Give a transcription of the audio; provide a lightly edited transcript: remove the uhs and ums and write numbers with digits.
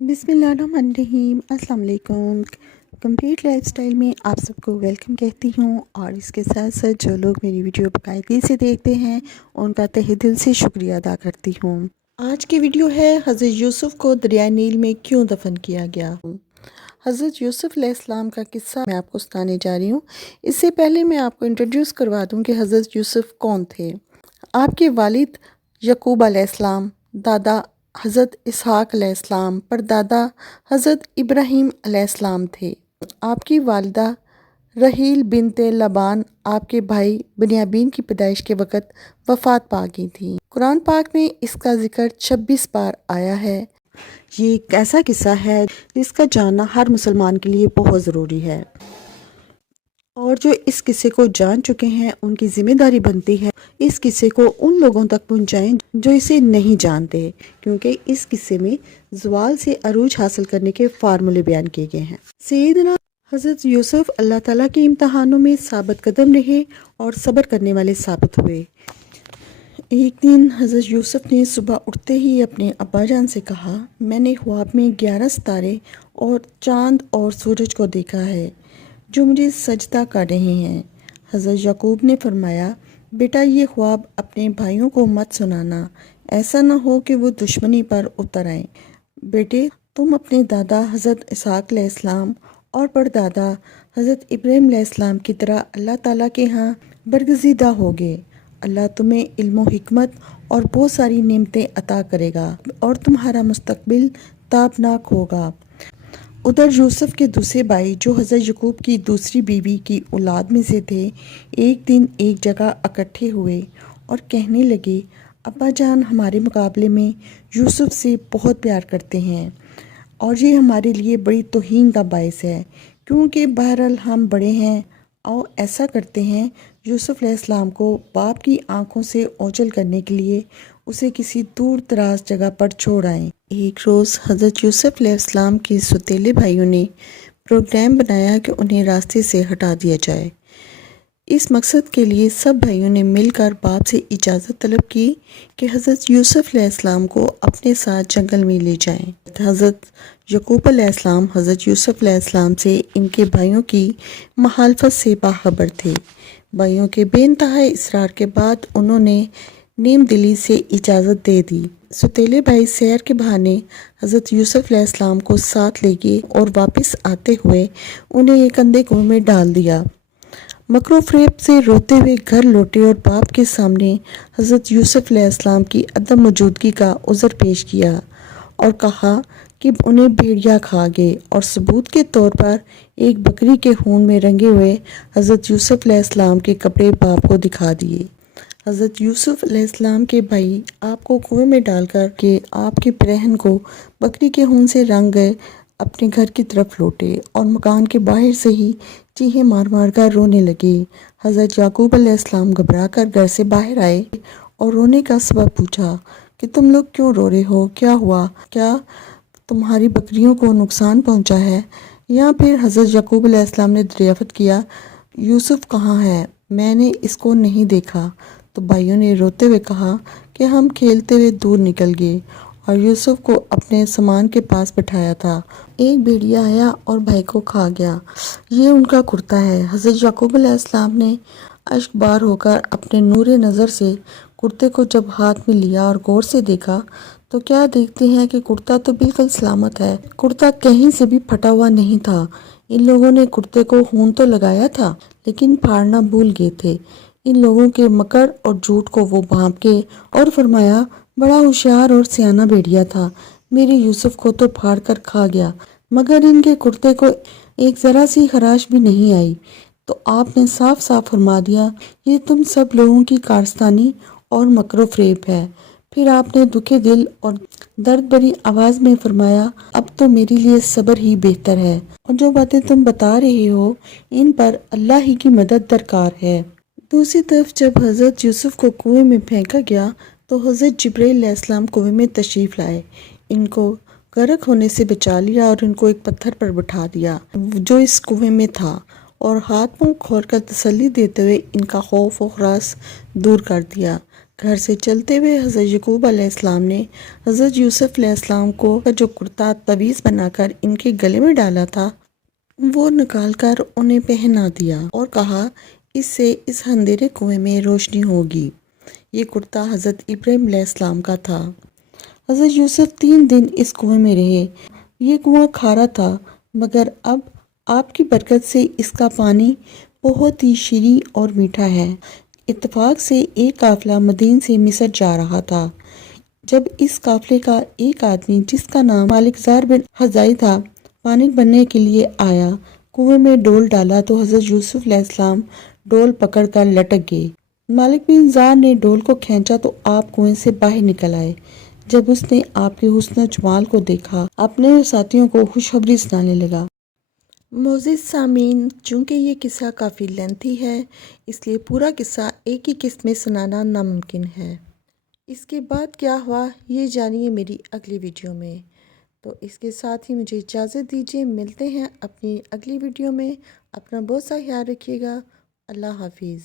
بسم اللہ الرحمن الرحیم۔ السلام علیکم۔ کمپلیٹ لائف سٹائل میں آپ سب کو ویلکم کہتی ہوں، اور اس کے ساتھ ساتھ جو لوگ میری ویڈیو باقاعدگی سے دیکھتے ہیں ان کا تہہ دل سے شکریہ ادا کرتی ہوں۔ آج کی ویڈیو ہے حضرت یوسف کو دریائے نیل میں کیوں دفن کیا گیا۔ حضرت یوسف علیہ السلام کا قصہ میں آپ کو سنانے جا رہی ہوں۔ اس سے پہلے میں آپ کو انٹروڈیوس کروا دوں کہ حضرت یوسف کون تھے۔ آپ کے والد یعقوب علیہ السلام، دادا حضرت اسحاق علیہ السلام، پردادا حضرت ابراہیم علیہ السلام تھے۔ آپ کی والدہ رحیل بنت لبان آپ کے بھائی بنیامین کی پیدائش کے وقت وفات پا گئی تھیں۔ قرآن پاک میں اس کا ذکر 26 بار آیا ہے۔ یہ ایک ایسا قصہ ہے جس کا جاننا ہر مسلمان کے لیے بہت ضروری ہے، اور جو اس قصے کو جان چکے ہیں ان کی ذمہ داری بنتی ہے اس قصے کو ان لوگوں تک پہنچائیں جو اسے نہیں جانتے، کیونکہ اس قصے میں زوال سے عروج حاصل کرنے کے فارمولے بیان کیے گئے ہیں۔ سیدنا حضرت یوسف اللہ تعالیٰ کے امتحانوں میں ثابت قدم رہے اور صبر کرنے والے ثابت ہوئے۔ ایک دن حضرت یوسف نے صبح اٹھتے ہی اپنے ابا جان سے کہا، میں نے خواب میں 11 ستارے اور چاند اور سورج کو دیکھا ہے جو مجھے سجدہ کر رہے ہیں۔ حضرت یعقوب نے فرمایا، بیٹا یہ خواب اپنے بھائیوں کو مت سنانا، ایسا نہ ہو کہ وہ دشمنی پر اتر آئیں۔ بیٹے تم اپنے دادا حضرت اسحاق علیہ السلام اور پردادا حضرت ابراہیم علیہ السلام کی طرح اللہ تعالیٰ کے ہاں برگزیدہ ہوگے۔ اللہ تمہیں علم و حکمت اور بہت ساری نعمتیں عطا کرے گا اور تمہارا مستقبل تابناک ہوگا۔ ادھر یوسف کے دوسرے بھائی جو حضرت یعقوب کی دوسری بیوی کی اولاد میں سے تھے، ایک دن ایک جگہ اکٹھے ہوئے اور کہنے لگے، ابا جان ہمارے مقابلے میں یوسف سے بہت پیار کرتے ہیں اور یہ ہمارے لیے بڑی توہین کا باعث ہے، کیونکہ بہرحال ہم بڑے ہیں۔ آؤ ایسا کرتے ہیں، یوسف علیہ السلام کو باپ کی آنکھوں سے اوجھل کرنے کے لیے اسے کسی دور دراز جگہ پر چھوڑ آئیں۔ ایک روز حضرت یوسف علیہ السلام کے سوتیلے بھائیوں نے پروگرام بنایا کہ انہیں راستے سے ہٹا دیا جائے۔ اس مقصد کے لیے سب بھائیوں نے مل کر باپ سے اجازت طلب کی کہ حضرت یوسف علیہ السلام کو اپنے ساتھ جنگل میں لے جائیں۔ حضرت یعقوب علیہ السلام حضرت یوسف علیہ السلام سے ان کے بھائیوں کی مخالفت سے باخبر تھے۔ بھائیوں کے بے انتہا اصرار کے بعد انہوں نے نیم دلی سے اجازت دے دی۔ سوتیلے بھائی سیر کے بہانے حضرت یوسف علیہ السلام کو ساتھ لے گئے اور واپس آتے ہوئے انہیں ایک اندھے کنویں میں ڈال دیا۔ مکر و فریب سے روتے ہوئے گھر لوٹے اور باپ کے سامنے حضرت یوسف علیہ السلام کی عدم موجودگی کا عذر پیش کیا اور کہا کہ انہیں بھیڑیا کھا گئے، اور ثبوت کے طور پر ایک بکری کے خون میں رنگے ہوئے حضرت یوسف علیہ السلام کے کپڑے باپ کو دکھا دیے۔ حضرت یوسف علیہ السلام کے بھائی آپ کو کنویں میں ڈال کر کے آپ کی برہن کو بکری کے خون سے رنگ گئے اپنے گھر کی طرف لوٹے اور مکان کے باہر سے ہی چیخیں مار مار کر رونے لگے۔ حضرت یعقوب علیہ السلام گھبرا کر گھر سے باہر آئے اور رونے کا سبب پوچھا کہ تم لوگ کیوں رو رہے ہو، کیا ہوا، کیا تمہاری بکریوں کو نقصان پہنچا ہے؟ یا پھر حضرت یعقوب علیہ السلام نے دریافت کیا، یوسف کہاں ہے؟ میں نے اس کو نہیں دیکھا۔ تو بھائیوں نے روتے ہوئے کہا کہ ہم کھیلتے ہوئے دور نکل گئے اور یوسف کو اپنے سامان کے پاس بٹھایا تھا، ایک بھیڑیا آیا اور بھائی کو کھا گیا، یہ ان کا کرتا ہے۔ حضرت یعقوب علیہ السلام نے اشک بار ہو کر اپنے نور نظر سے کرتے کو جب ہاتھ میں لیا اور غور سے دیکھا تو کیا دیکھتے ہیں کہ کرتا تو بالکل سلامت ہے، کرتا کہیں سے بھی پھٹا ہوا نہیں تھا۔ ان لوگوں نے کرتے کو خون تو لگایا تھا لیکن پھاڑنا بھول گئے تھے۔ ان لوگوں کے مکر اور جھوٹ کو وہ بھانپ کے اور فرمایا، بڑا ہوشیار اور سیانہ بھیڑیا تھا، میرے یوسف کو تو پھاڑ کر کھا گیا، مگر ان کے کرتے کو ایک ذرا سی خراش بھی نہیں آئی۔ تو آپ نے صاف صاف فرما دیا، یہ تم سب لوگوں کی کارستانی اور مکر و فریب ہے۔ پھر آپ نے دکھے دل اور درد بھری آواز میں فرمایا، اب تو میرے لیے صبر ہی بہتر ہے، اور جو باتیں تم بتا رہے ہو ان پر اللہ ہی کی مدد درکار ہے۔ دوسری طرف جب حضرت یوسف کو کنویں میں پھینکا گیا تو حضرت جبرائیل علیہ السلام کنویں میں تشریف لائے، ان کو غرق ہونے سے بچا لیا اور ان کو ایک پتھر پر بٹھا دیا جو اس کنویں میں تھا، اور ہاتھ منہ کھول کر تسلی دیتے ہوئے ان کا خوف و ہراس دور کر دیا۔ گھر سے چلتے ہوئے حضرت یعقوب علیہ السلام نے حضرت یوسف علیہ السلام کو جو کرتا تعویذ بنا کر ان کے گلے میں ڈالا تھا وہ نکال کر انہیں پہنا دیا اور کہا اس سے اس اندھیرے کنویں میں روشنی ہوگی۔ یہ کرتا حضرت ابراہیم علیہ السلام کا تھا۔ حضرت یوسف 3 دن اس کنویں میں رہے۔ یہ کنواں کھارا تھا مگر اب آپ کی برکت سے اس کا پانی بہت ہی شیریں اور میٹھا ہے۔ اتفاق سے ایک قافلہ مدین سے مصر جا رہا تھا۔ جب اس قافلے کا ایک آدمی جس کا نام مالک زار بن حذائی تھا پانی بھرنے کے لیے آیا، کنویں میں ڈول ڈالا تو حضرت یوسف علیہ السلام ڈول پکڑ کر لٹک گئے۔ مالک بن زار نے ڈول کو کھینچا تو آپ کنویں سے باہر نکل آئے۔ جب اس نے آپ کے حسن و جمال کو دیکھا اپنے ساتھیوں کو خوشخبری سنانے لگا۔ معزز سامعین، چونکہ یہ قصہ کافی لینتھی ہے اس لیے پورا قصہ ایک ہی قسط میں سنانا ناممکن ہے۔ اس کے بعد کیا ہوا یہ جانیے میری اگلی ویڈیو میں۔ تو اس کے ساتھ ہی مجھے اجازت دیجیے، ملتے ہیں اپنی اگلی ویڈیو میں۔ اپنا بہت سا خیال رکھیے گا۔ اللہ حافظ۔